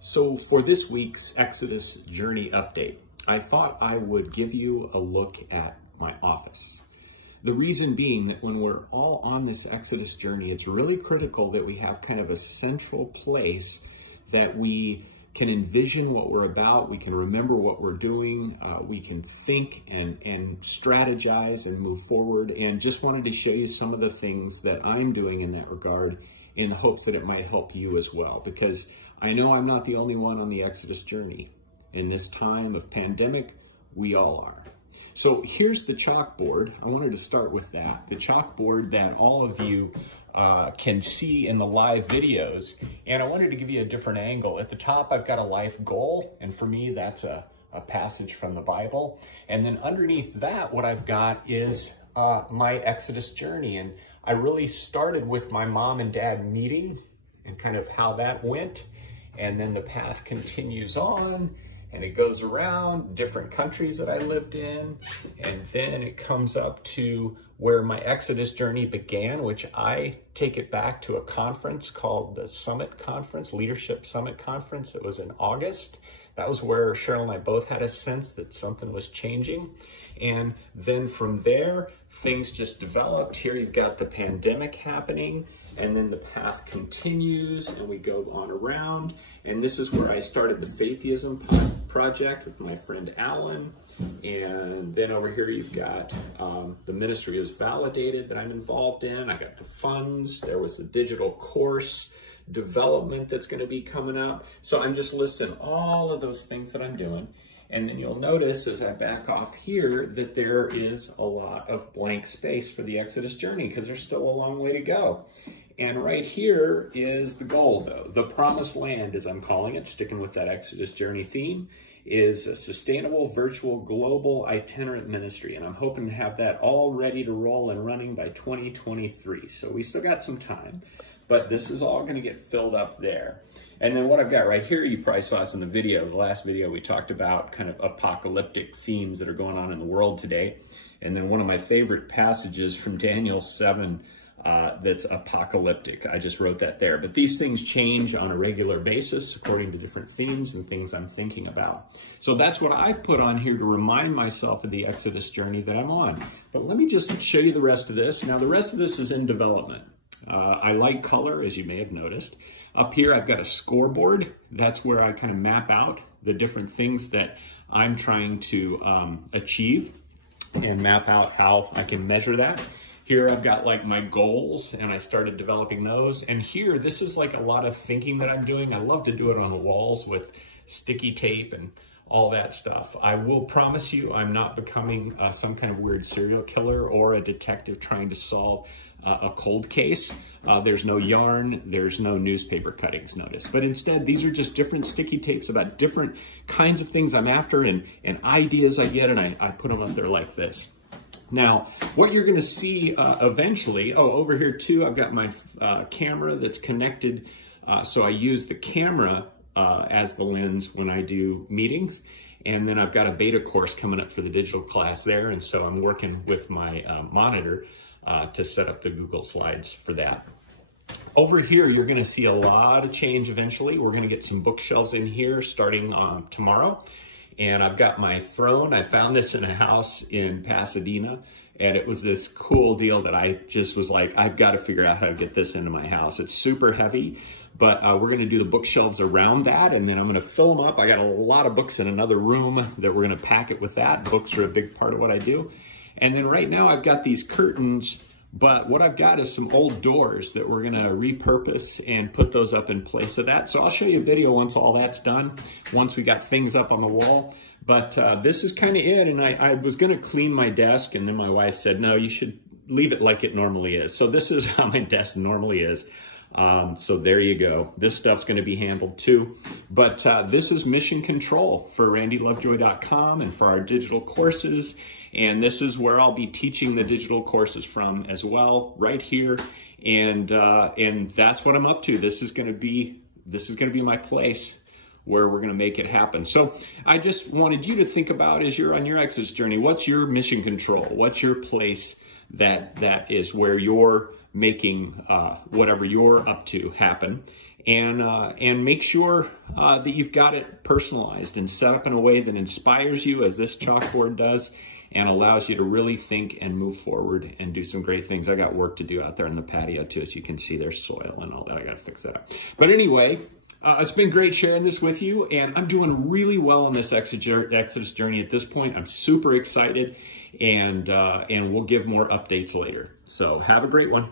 So for this week's Exodus Journey Update, I thought I would give you a look at my office. The reason being that when we're all on this Exodus journey, it's really critical that we have kind of a central place that we can envision what we're about, we can remember what we're doing, we can think and strategize and move forward, and just wanted to show you some of the things that I'm doing in that regard in hopes that it might help you as well, because I know I'm not the only one on the Exodus journey. In this time of pandemic, we all are. So here's the chalkboard. I wanted to start with that. The chalkboard that all of you can see in the live videos. And I wanted to give you a different angle. At the top, I've got a life goal. And for me, that's a passage from the Bible. And then underneath that, what I've got is my Exodus journey. And I really started with my mom and dad meeting and kind of how that went. And then the path continues on and it goes around different countries that I lived in. And then it comes up to where my Exodus journey began, which I take it back to a conference called the Summit Conference, Leadership Summit Conference. It was in August. That was where Cheryl and I both had a sense that something was changing. And then from there, things just developed. Here you've got the pandemic happening, and then the path continues and we go on around. And this is where I started the Faithism Project with my friend Alan. And then over here you've got the Ministry is Validated that I'm involved in. I got the funds. There was the digital course development that's going to be coming up. So I'm just listing all of those things that I'm doing. And then you'll notice as I back off here that there is a lot of blank space for the Exodus journey because there's still a long way to go. And right here is the goal, though. The promised land, as I'm calling it, sticking with that Exodus journey theme, is a sustainable, virtual, global, itinerant ministry. And I'm hoping to have that all ready to roll and running by 2023. So we still got some time, but this is all going to get filled up there. And then what I've got right here, you probably saw this in the video. The last video we talked about kind of apocalyptic themes that are going on in the world today. And then one of my favorite passages from Daniel 7 that's apocalyptic. I just wrote that there. But these things change on a regular basis according to different themes and things I'm thinking about. So that's what I've put on here to remind myself of the Exodus journey that I'm on. But let me just show you the rest of this. Now, the rest of this is in development. I like color, as you may have noticed. Up here, I've got a scoreboard. That's where I kind of map out the different things that I'm trying to achieve and map out how I can measure that. Here I've got like my goals and I started developing those. And here, this is like a lot of thinking that I'm doing. I love to do it on the walls with sticky tape and all that stuff. I will promise you I'm not becoming some kind of weird serial killer or a detective trying to solve a cold case. There's no yarn, there's no newspaper cuttings, notice. But instead, these are just different sticky tapes about different kinds of things I'm after and ideas I get, and I put them up there like this. Now, what you're gonna see eventually, over here too, I've got my camera that's connected. So I use the camera as the lens when I do meetings. And then I've got a beta course coming up for the digital class there. And so I'm working with my monitor to set up the Google Slides for that. Over here, you're gonna see a lot of change eventually. We're gonna get some bookshelves in here starting tomorrow. And I've got my throne. I found this in a house in Pasadena, and it was this cool deal that I just was like, I've got to figure out how to get this into my house. It's super heavy, but we're going to do the bookshelves around that, and then I'm going to fill them up. I got a lot of books in another room that we're going to pack it with that. Books are a big part of what I do. And then right now I've got these curtains, but what I've got is some old doors that we're gonna repurpose and put those up in place of that. So I'll show you a video once all that's done, once we got things up on the wall. But this is kind of it, and I was gonna clean my desk, and then my wife said, no, you should leave it like it normally is. So this is how my desk normally is. So there you go. This stuff's gonna be handled too. But this is Mission Control for randylovejoy.com and for our digital courses. And this is where I'll be teaching the digital courses from as well, right here. And that's what I'm up to. This is gonna be my place where we're gonna make it happen. So I just wanted you to think about, as you're on your Exodus journey, what's your mission control? What's your place that is where you're making whatever you're up to happen? and make sure that you've got it personalized and set up in a way that inspires you, as this chalkboard does, and allows you to really think and move forward and do some great things. I got work to do out there in the patio too, as you can see there's soil and all that. I got to fix that up. But anyway, it's been great sharing this with you, and I'm doing really well on this Exodus journey at this point. I'm super excited, and we'll give more updates later. So have a great one.